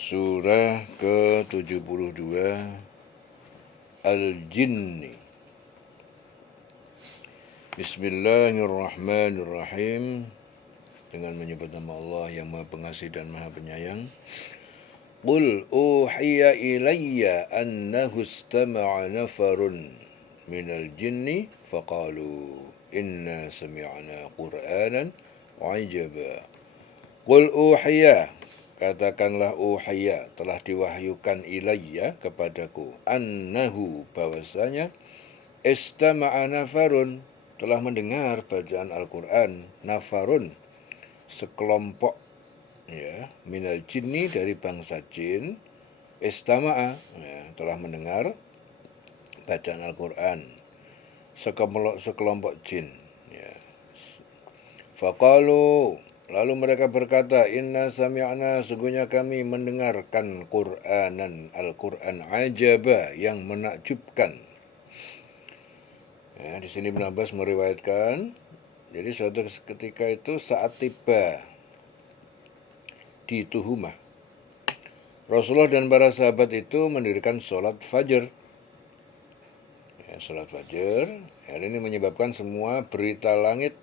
Surah ke-72 Al-Jinni. Bismillahirrahmanirrahim. Dengan menyebut nama Allah yang Maha Pengasih dan Maha Penyayang. Qul uhiya ilayya annahu istama'a nafarun minal jinni faqalu inna sami'na qur'anan ajaba. Qul uhiya, katakanlah uhiya, telah diwahyukan ilayya kepadaku, annahu, bahwasanya, istama'a nafarun, telah mendengar bacaan Al-Quran, nafarun, sekelompok, ya, minal jinni, dari bangsa jin, istama'a, ya, telah mendengar bacaan Al-Quran, sekelompok jin, ya. Faqalu, lalu mereka berkata, inna sami'na, sungguhnya kami mendengarkan Qur'anan, Al-Quran, ajaba, yang menakjubkan. Ya, di sini Ibnu Abbas meriwayatkan, jadi suatu ketika itu saat tiba di Tuhumah, Rasulullah dan para sahabat itu mendirikan sholat fajar. Ya, sholat fajar, hal ini menyebabkan semua berita langit,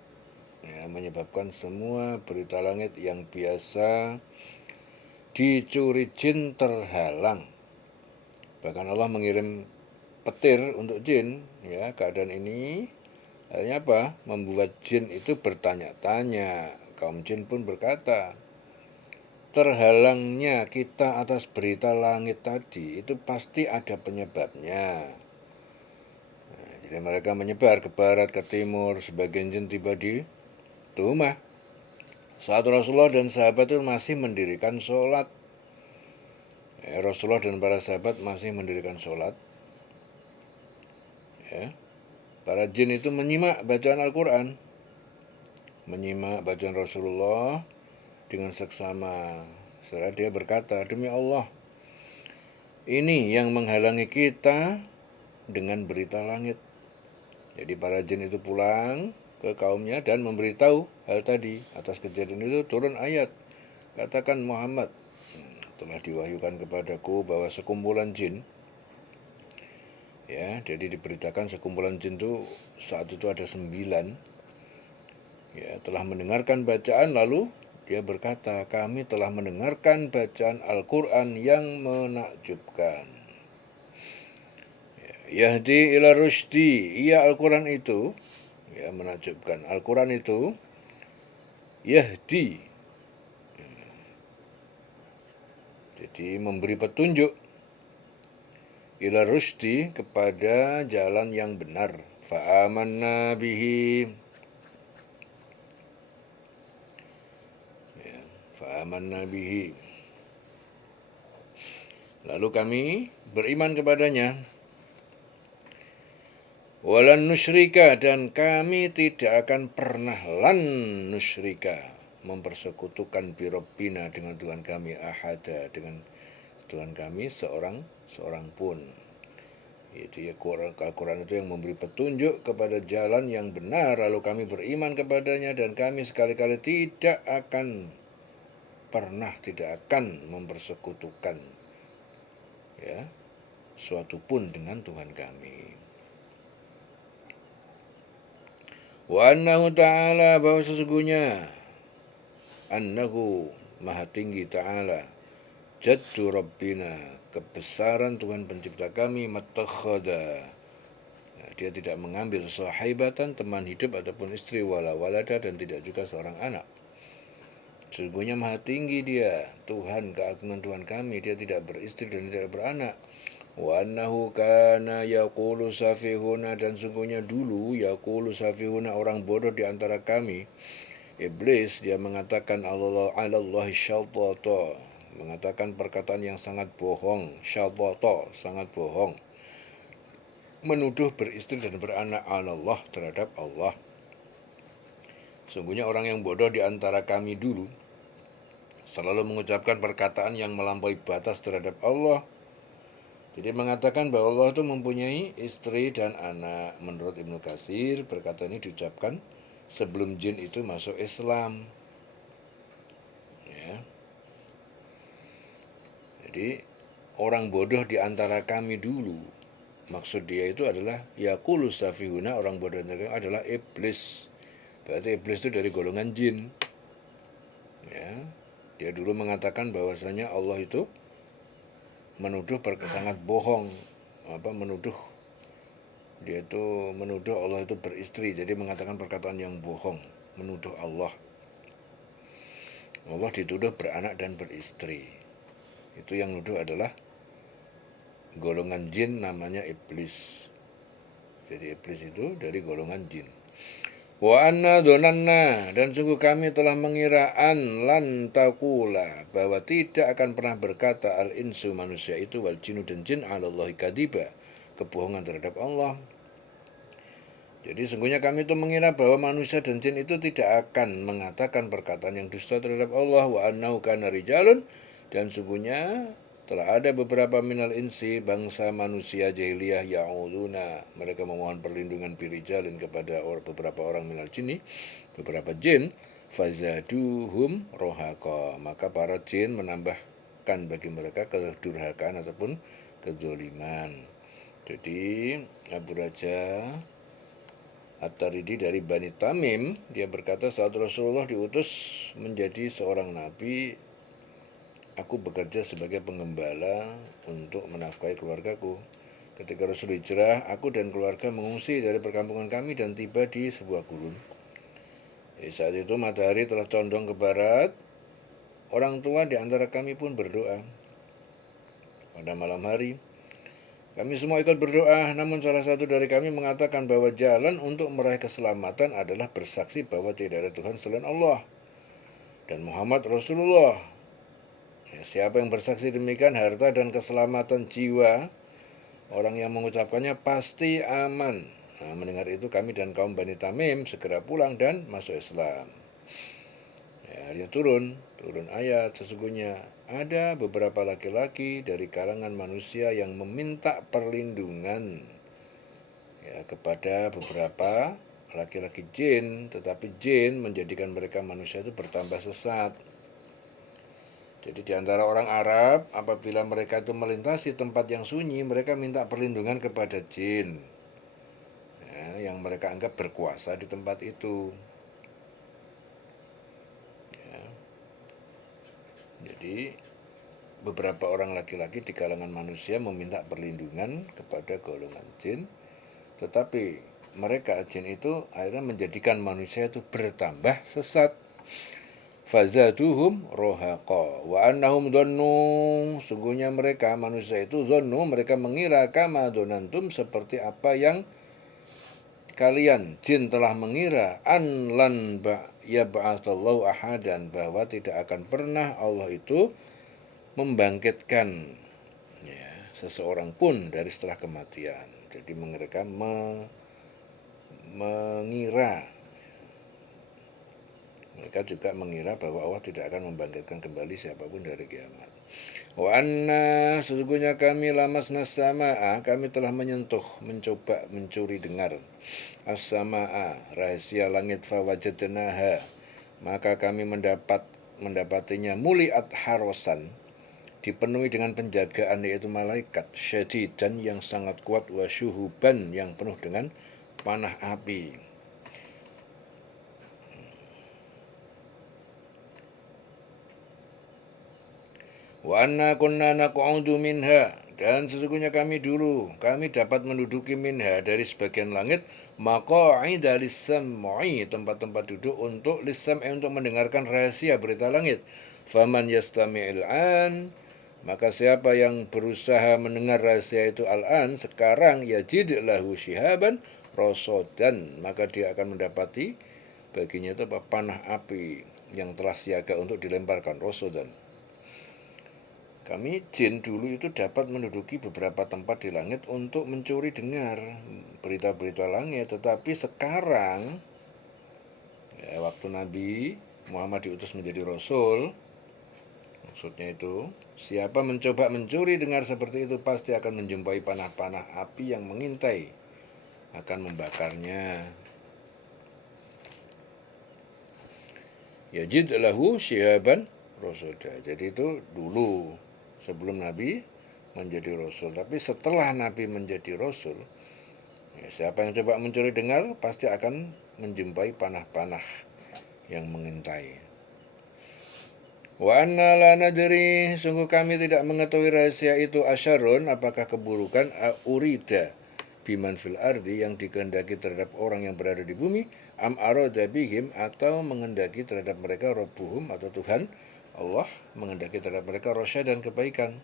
ya, menyebabkan semua berita langit yang biasa dicuri jin terhalang. Bahkan Allah mengirim petir untuk jin, ya. Keadaan ini akhirnya apa? Membuat jin itu bertanya-tanya. Kaum jin pun berkata, terhalangnya kita atas berita langit tadi itu pasti ada penyebabnya. Nah, jadi mereka menyebar ke barat, ke timur. Sebagian jin tiba di Tuhumah saat Rasulullah dan sahabat itu masih mendirikan sholat. Ya, Rasulullah dan para sahabat masih mendirikan sholat. Ya, para jin itu menyimak bacaan Al-Quran, menyimak bacaan Rasulullah dengan seksama. Setelah dia berkata, demi Allah, ini yang menghalangi kita dengan berita langit. Jadi para jin itu pulang ke kaumnya dan memberitahu hal tadi. Atas kejadian itu turun ayat, katakan Muhammad, telah diwahyukan kepadaku bahwa sekumpulan jin, ya, jadi diberitakan sekumpulan jin itu saat itu ada 9, ya, telah mendengarkan bacaan. Lalu dia berkata, kami telah mendengarkan bacaan Al-Quran yang menakjubkan. Ya, Yahdi ila rusydi, iya Al-Quran itu, ya, menakjubkan. Al-Quran itu Yahdi, jadi memberi petunjuk, ila rusydi, kepada jalan yang benar. Fa'amanna bihi, ya, fa'amanna bihi, lalu kami beriman kepadanya. Walan nusyrika, dan kami tidak akan pernah, lan nusyrika, mempersekutukan birobbina, dengan Tuhan kami, ahada, dengan Tuhan kami seorang pun. Itu ya, Al-Quran itu yang memberi petunjuk kepada jalan yang benar, lalu kami beriman kepadanya, dan kami sekali-kali tidak akan mempersekutukan, ya, suatu pun dengan Tuhan kami. Wa annahu ta'ala, bahwa sesungguhnya, annahu, maha tinggi, ta'ala, jaddu rabbina, kebesaran Tuhan pencipta kami, mattakhadha, dia tidak mengambil sahibatan, teman hidup ataupun istri, wala walada, dan tidak juga seorang anak. Sesungguhnya maha tinggi dia, Tuhan, keagungan Tuhan kami, dia tidak beristri dan tidak beranak. Wa annahu kana yaqulu safihuna, dan sungguhnya dulu yaqulu safihuna, orang bodoh di antara kami, iblis, dia mengatakan Allahi syatata, mengatakan perkataan yang sangat bohong, syatata, sangat bohong, menuduh beristri dan beranak Allah, terhadap Allah. Sungguhnya orang yang bodoh di antara kami dulu selalu mengucapkan perkataan yang melampaui batas terhadap Allah. Jadi mengatakan bahwa Allah itu mempunyai istri dan anak. Menurut Ibnu Katsir, perkataan ini diucapkan sebelum jin itu masuk Islam. Ya. Jadi orang bodoh di antara kami dulu, maksud dia itu adalah yaqulu safihuna, orang bodoh adalah iblis. Berarti iblis itu dari golongan jin. Ya, dia dulu mengatakan bahwasanya Allah itu sangat bohong, menuduh dia itu menuduh Allah itu beristri, jadi mengatakan perkataan yang bohong, menuduh Allah dituduh beranak dan beristri. Itu yang nuduh adalah golongan jin namanya iblis. Jadi iblis itu dari golongan jin. Wa anna donanna, dan sungguh kami telah mengira lan takula, bahwa tidak akan pernah berkata al insu manusia itu wal jinu dan jin alallahi kadiba, kebohongan terhadap Allah. Jadi sungguhnya kami itu mengira bahwa manusia dan jin itu tidak akan mengatakan perkataan yang dusta terhadap Allah. Wa annahu kana rijalun, dan sungguhnya telah ada beberapa minal insi, bangsa manusia jahiliyah, ya'uduna, mereka memohon perlindungan birijalin kepada beberapa orang minal jinni, beberapa jin, fazaduhum rohaka, maka para jin menambahkan bagi mereka kedurhakaan ataupun kezoliman. Jadi Abu Raja At-Taridi dari Bani Tamim, dia berkata saat Rasulullah diutus menjadi seorang nabi, aku bekerja sebagai pengembala untuk menafkahi keluargaku. Ketika Rasul hijrah, aku dan keluarga mengungsi dari perkampungan kami dan tiba di sebuah gurun. Saat itu matahari telah condong ke barat. Orang tua di antara kami pun berdoa. Pada malam hari, kami semua ikut berdoa, namun salah satu dari kami mengatakan bahwa jalan untuk meraih keselamatan adalah bersaksi bahwa tidak ada Tuhan selain Allah dan Muhammad Rasulullah. Siapa yang bersaksi demikian, harta dan keselamatan jiwa orang yang mengucapkannya pasti aman. Mendengar itu kami dan kaum Bani Tamim segera pulang dan masuk Islam. Dia turun ayat, sesungguhnya ada beberapa laki-laki dari kalangan manusia yang meminta perlindungan kepada beberapa laki-laki jin, tetapi jin menjadikan mereka manusia itu bertambah sesat. Jadi di antara orang Arab, apabila mereka itu melintasi tempat yang sunyi, mereka minta perlindungan kepada jin yang mereka anggap berkuasa di tempat itu. Jadi beberapa orang laki-laki di kalangan manusia meminta perlindungan kepada golongan jin, tetapi mereka jin itu akhirnya menjadikan manusia itu bertambah sesat. Fazaduhum rohaqa wa annahum dhannu, sungguhnya mereka manusia itu dhannu, mereka mengira kama donantum, seperti apa yang kalian jin telah mengira, an lan yab'atsallahu ahadan, bahwa tidak akan pernah Allah itu membangkitkan seseorang pun dari setelah kematian. Jadi mereka mereka juga mengira bahwa Allah tidak akan membangkitkan kembali siapapun dari kiamat. Wa anna, sesungguhnya kami lamasna samaa, kami telah mencoba mencuri dengar as-samaa, rahasia langit, fawajadnaha, maka kami mendapatinya muliat harosan, dipenuhi dengan penjagaan, yaitu malaikat, syadidan yang sangat kuat, wa syuhuban yang penuh dengan panah api. Wa anna kunna naq'udu minha, dan sesungguhnya kami dapat menduduki minha, dari sebagian langit, maq'ida lis-sam'i, tempat-tempat duduk untuk untuk mendengarkan rahasia berita langit. Faman yastami'il an, maka siapa yang berusaha mendengar rahasia itu al-an, sekarang, yajid lahu shihaban rosodan, maka dia akan mendapati baginya itu panah api yang telah siaga untuk dilemparkan, rosodan. Kami jin dulu itu dapat menduduki beberapa tempat di langit untuk mencuri dengar berita-berita langit. Tetapi sekarang, waktu Nabi Muhammad diutus menjadi Rasul, maksudnya itu, siapa mencoba mencuri dengar seperti itu, pasti akan menjumpai panah-panah api yang mengintai, akan membakarnya. Yajid lahu syihaban rosoda. Jadi itu dulu sebelum Nabi menjadi Rasul. Tapi setelah Nabi menjadi Rasul, ya, siapa yang coba mencuri dengar pasti akan menjumpai panah-panah yang mengintai. Wa anna la nadri, sungguh kami tidak mengetahui rahasia itu asyarun, apakah keburukan urida biman fil ardi, yang dikehendaki terhadap orang yang berada di bumi, am arada bihim, atau menghendaki terhadap mereka rabbuhum, atau Tuhan Allah menghendaki terhadap mereka rasyad dan kebaikan.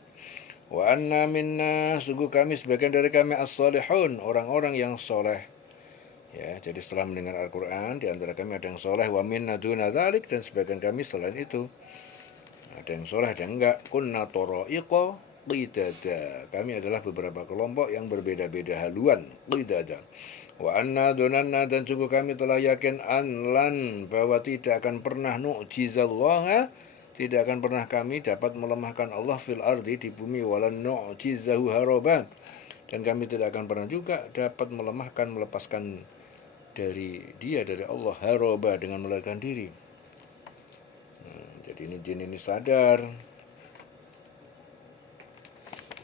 Wa anna minna, sungguh kami sebagian dari kami as-salihun, orang-orang yang soleh. Ya, jadi setelah mendengar Al-Quran, di antara kami ada yang soleh, wa minna duna dzalik, dan sebagian kami selain itu. Ada yang soleh, ada yang enggak. Kunna toro'iqa qidada, kami adalah beberapa kelompok yang berbeda-beda haluan, qidada. Wa anna dunanna, dan sungguh kami telah yakin anlan, bahwa tidak akan pernah nu'jizallaha, tidak akan pernah kami dapat melemahkan Allah fil ardi, di bumi, walan nu'jizahu haroban, dan kami tidak akan pernah juga dapat melemahkan, melepaskan dari dia, dari Allah, haroba, dengan melarikan diri. Jadi ini jin ini sadar,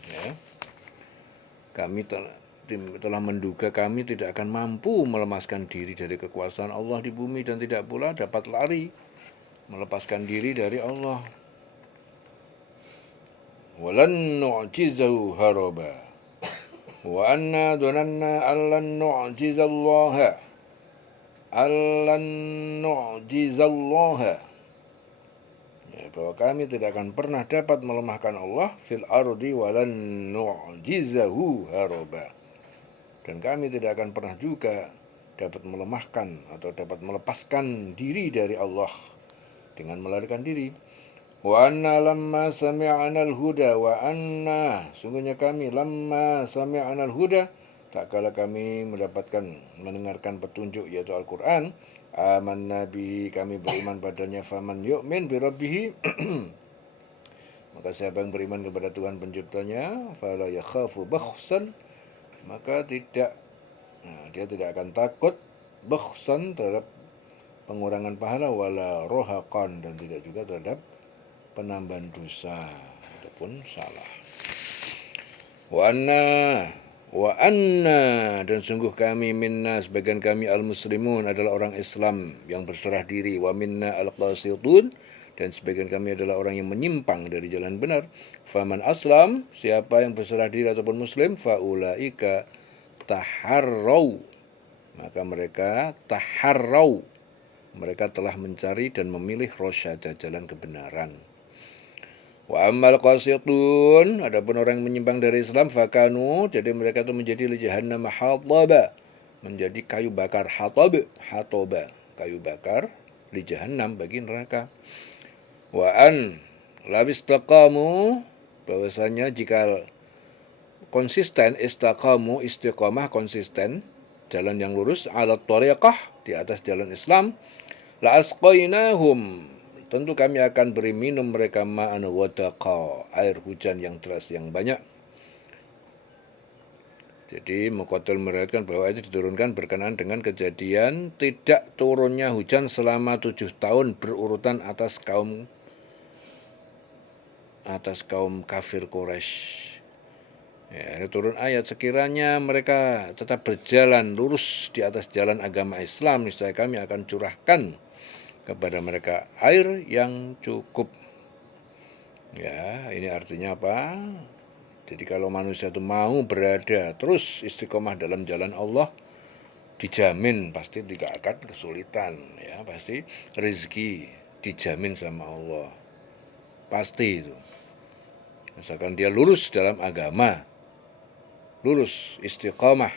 ya, kami telah menduga kami tidak akan mampu melepaskan diri dari kekuasaan Allah di bumi, dan tidak pula dapat lari melepaskan diri dari Allah. Walan nu'jizahu haroba, wa anna dhananna allan nu'jizallaha, allan nu'jizallaha, ya, bahwa kami tidak akan pernah dapat melemahkan Allah fil ardi, walan nu'jizahu haroba, dan kami tidak akan pernah juga dapat melemahkan atau dapat melepaskan diri dari Allah dengan melarikan diri. Wa anna lamma sami'na al-huda, wa anna, sungguhnya kami, lamma sami'na al-huda, tak kala kami mendengarkan petunjuk, yaitu Al-Quran, amanna bihi, kami beriman padanya, faman yu'min bi rabbih, maka siapa yang beriman kepada Tuhan penciptanya, fala yakhafu bakhsan, maka dia tidak akan takut bakhsan, terhadap pengurangan pahala, wala rohaqan, dan tidak juga terhadap penambahan dosa ataupun salah. Wa anna, dan sungguh kami, minna, sebagian kami, al-muslimun, adalah orang Islam yang berserah diri, wa minna al-qasitun, dan sebagian kami adalah orang yang menyimpang dari jalan benar. Faman aslam, siapa yang berserah diri ataupun muslim, faulaika taharrau, maka mereka taharrau, mereka telah mencari dan memilih rasyada, jalan kebenaran. Wa ammal qasitun, adapun orang yang menyimpang dari Islam, fakanu, jadi mereka itu menjadi li jahannam hataba, menjadi kayu bakar, hatoba, kayu bakar, li jahannam, bagi neraka. Wa an lawistaqamu, bahwasanya jika konsisten, istaqamu, istiqamah, konsisten, jalan yang lurus, ala thariqah, di atas jalan Islam, la asqainahum, tentu kami akan beri minum mereka ma'an wadaqa, air hujan yang deras yang banyak. Jadi Muqatil meriwayatkan bahwa itu diturunkan berkenaan dengan kejadian tidak turunnya hujan selama 7 tahun berurutan atas kaum kafir Quraisy. Ya, turun ayat, sekiranya mereka tetap berjalan lurus di atas jalan agama Islam, niscaya kami akan curahkan kepada mereka air yang cukup. Ya, ini artinya apa? Jadi kalau manusia itu mau berada terus istiqomah dalam jalan Allah, dijamin pasti tidak akan kesulitan, ya, pasti rezeki dijamin sama Allah. Pasti itu. Misalkan dia lurus dalam agama, lurus istiqomah,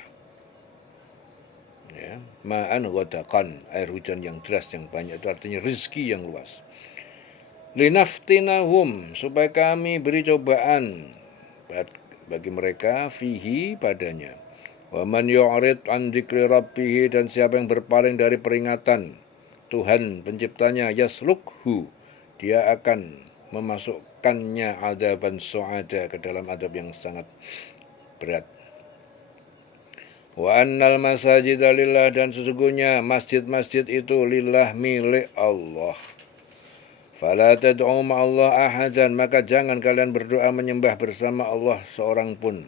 ya, ma'an ghadaqan, air hujan yang deras yang banyak, itu artinya rezeki yang luas. Linaftinahum, supaya kami beri cobaan bagi mereka, fihi, padanya. Wa man yu'rid an dzikri rabbih, dan siapa yang berpaling dari peringatan Tuhan penciptanya, yaslukhu, dia akan memasukkannya adzaban su'ada, ke dalam adab yang sangat berat. Wa annal masajida lillah, dan sesungguhnya masjid-masjid itu lillah, milik Allah. Fala tad'u ma'allah ahadan, maka jangan kalian berdoa menyembah bersama Allah seorang pun.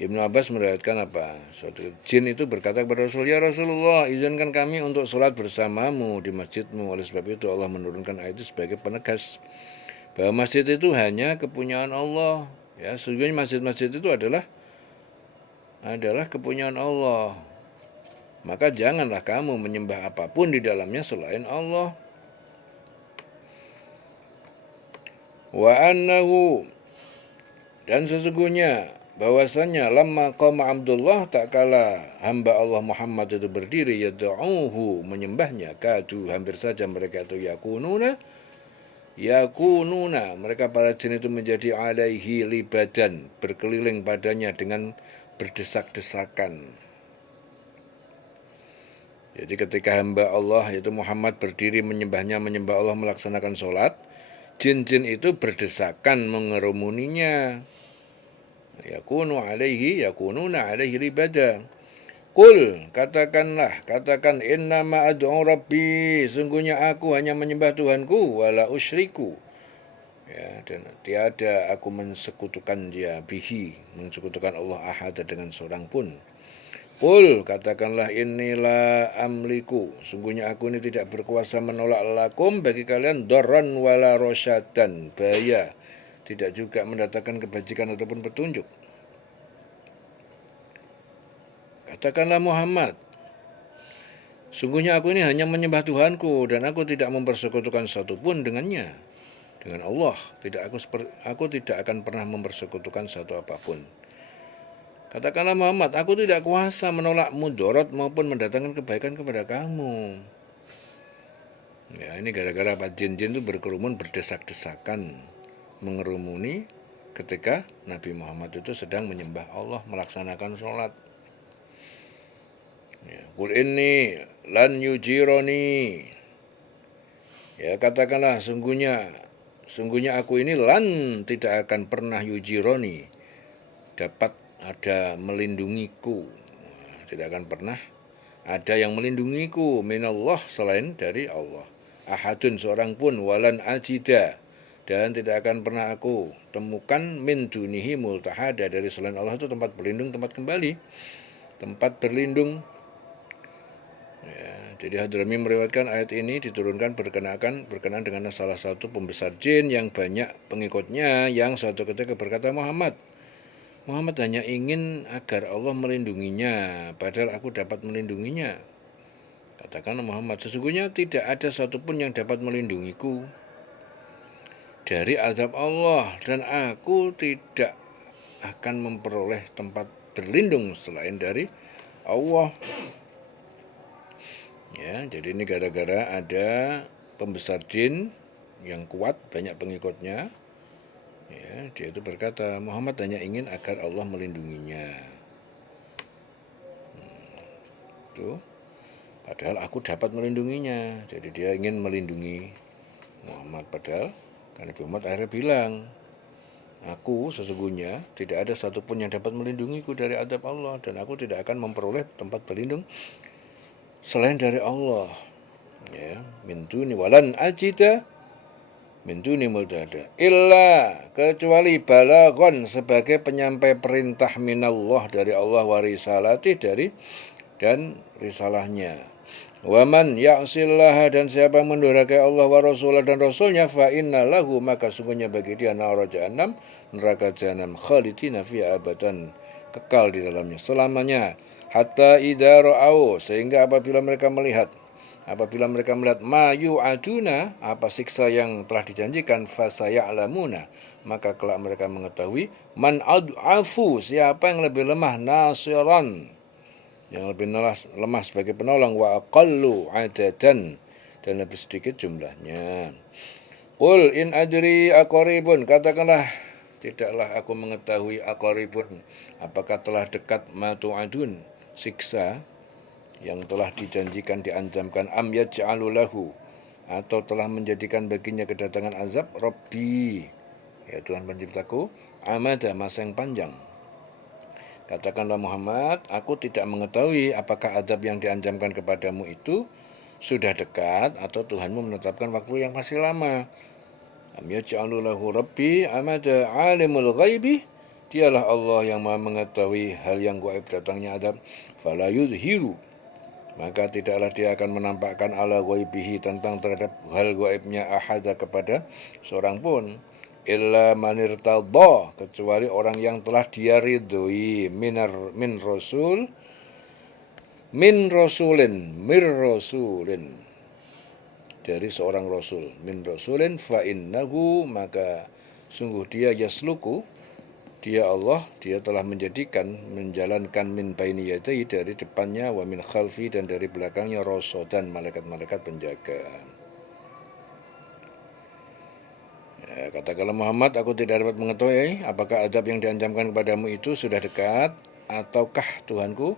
Ibnu Abbas meriwayatkan apa? Suatu jin itu berkata kepada Rasul, ya Rasulullah, izinkan kami untuk sholat bersamamu di masjidmu. Oleh sebab itu Allah menurunkan ayat itu sebagai penegas bahwa masjid itu hanya kepunyaan Allah. Ya, sesungguhnya masjid-masjid itu adalah kepunyaan Allah. Maka janganlah kamu menyembah apapun di dalamnya selain Allah. Wa annahu, dan sesungguhnya bahwasannya lamma qama Abdullah, tak kala hamba Allah Muhammad itu berdiri, yad'uhu, menyembahnya, kadu, hampir saja mereka itu yakununa, mereka para jin itu menjadi alaihi libadan, berkeliling padanya dengan berdesak-desakan. Jadi ketika hamba Allah yaitu Muhammad berdiri menyembah Allah, melaksanakan sholat, jin-jin itu berdesakan mengerumuninya. Yakununa alaihi libada. Qul, katakan innama ad'u rabbi, sungguhnya aku hanya menyembah Tuhanku, wala usyriku, ya, dan tiada aku mensekutukan dia, mensekutukan Allah ahad dengan seorang pun. Qul, katakanlah, inilah amliku, sungguhnya aku ini tidak berkuasa menolak lakum bagi kalian, darran wala rosyadan, bahaya, tidak juga mendatangkan kebajikan ataupun petunjuk. Katakanlah Muhammad, sungguhnya aku ini hanya menyembah Tuhanku dan aku tidak mempersekutukan satupun dengannya, dengan Allah. Aku tidak akan pernah mempersekutukan satu apapun. Katakanlah Muhammad, aku tidak kuasa menolak mudarat maupun mendatangkan kebaikan kepada kamu. Ya, ini gara-gara apa? Jin-jin itu berkerumun, berdesak-desakan, mengerumuni ketika Nabi Muhammad itu sedang menyembah Allah, melaksanakan sholat. Ya, qul inni lan yujironi. Ya, katakanlah sungguhnya aku ini lan tidak akan pernah yujironi, dapat ada melindungiku. Tidak akan pernah ada yang melindungiku minallah, selain dari Allah. Ahadun, seorang pun, walan ajida, dan tidak akan pernah aku temukan min dunihi multahada, dari selain Allah itu tempat berlindung, tempat kembali, tempat berlindung. Ya, jadi Hadrami meriwayatkan ayat ini diturunkan berkenaan dengan salah satu pembesar jin yang banyak pengikutnya, yang suatu ketika berkata, Muhammad hanya ingin agar Allah melindunginya, padahal aku dapat melindunginya. Katakan Muhammad, sesungguhnya tidak ada satupun yang dapat melindungiku dari azab Allah, dan aku tidak akan memperoleh tempat berlindung selain dari Allah. Ya, jadi ini gara-gara ada pembesar jin yang kuat, banyak pengikutnya. Ya, dia itu berkata, Muhammad hanya ingin agar Allah melindunginya. Tuh, padahal aku dapat melindunginya. Jadi dia ingin melindungi Muhammad, padahal karena Nabi Muhammad akhirnya bilang, aku sesungguhnya tidak ada satupun yang dapat melindungiku dari azab Allah, dan aku tidak akan memperoleh tempat berlindung selain dari Allah. Ya, min duni walan ajida min duni multahada illa, kecuali balaghon, sebagai penyampai perintah minallah, dari Allah, wa risalati, dan risalahnya. Waman ya'sillaha, dan siapa mendurhakai Allah wa rasulah, dan rasulnya, fa inna lahu, maka sungguhnya bagi dia nara jahannam, neraka jahannam, khalidina fiha abadan, kekal di dalamnya selamanya. Hatta idza ra'au, sehingga apabila mereka melihat ma yu'aduna, apa siksa yang telah dijanjikan, fasaya'lamuna, maka kelak mereka mengetahui, man ad'afu, siapa yang lebih lemah, nasiran, yang lebih lemah sebagai penolong, wa aqallu adadan, dan lebih sedikit jumlahnya. Qul in adri aqaribun, katakanlah, tidaklah aku mengetahui, aqaribun, apakah telah dekat, ma tu'adun, siksa yang telah dijanjikan, diancamkan, am yaj'alu lahu, atau telah menjadikan baginya kedatangan azab, Rabbi, ya Tuhan penciptaku, amada, masa yang panjang. Katakanlah Muhammad, aku tidak mengetahui apakah azab yang diancamkan kepadamu itu sudah dekat atau Tuhanmu menetapkan waktu yang masih lama. Am yaj'alu lahu rabbi amada alimul ghaibi. Dialah Allah yang Maha mengetahui hal yang gaib datangnya adab. Fala yuzhiru, maka tidaklah dia akan menampakkan ala ghaibihi tentang terhadap hal gaibnya ahada kepada seorang pun, illa manirtadha, kecuali orang yang telah dia ridhoi, min rasulin dari seorang rasul, min rasulin fa innahu, maka sungguh dia yasluku, dia Allah, dia telah menjalankan min baini yadayhi, dari depannya, wa min khalfi, dan dari belakangnya, dan malaikat-malaikat penjaga. Ya, katakanlah Muhammad, aku tidak dapat mengetahui apakah azab yang diancamkan kepadamu itu sudah dekat, ataukah Tuhanku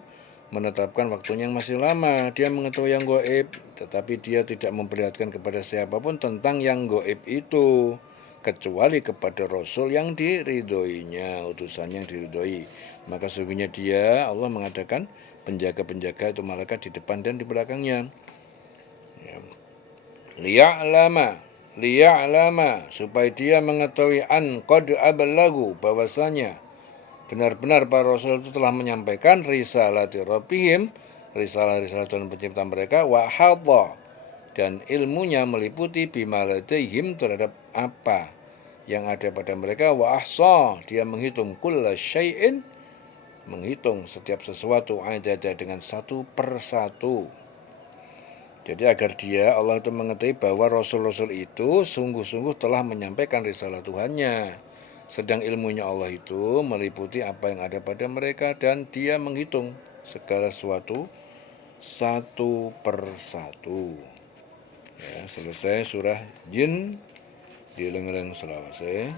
menetapkan waktunya yang masih lama. Dia mengetahui yang gaib, tetapi dia tidak memperlihatkan kepada siapapun tentang yang gaib itu, kecuali kepada Rasul yang diridhoinya, utusan yang diridhoi. Maka sesungguhnya dia, Allah, mengadakan penjaga-penjaga itu, malaikat di depan dan di belakangnya. Ya. Liya'lama, supaya dia mengetahui an qad ablagu, bahwasanya benar-benar para rasul itu telah menyampaikan risalati rabbihim, risalah-risalah Tuhan pencipta mereka, wa hadha, dan ilmunya meliputi bima ladaihim, terhadap apa yang ada pada mereka, wa ahsa, dia menghitung kulla syai'in, menghitung setiap sesuatu, adada, dengan satu persatu. Jadi agar dia, Allah itu mengetahui bahwa rasul-rasul itu sungguh-sungguh telah menyampaikan risalah Tuhannya. Sedang ilmunya Allah itu meliputi apa yang ada pada mereka, dan dia menghitung segala sesuatu satu persatu. Ya, selesai surah Jin, dileng-leng selawase.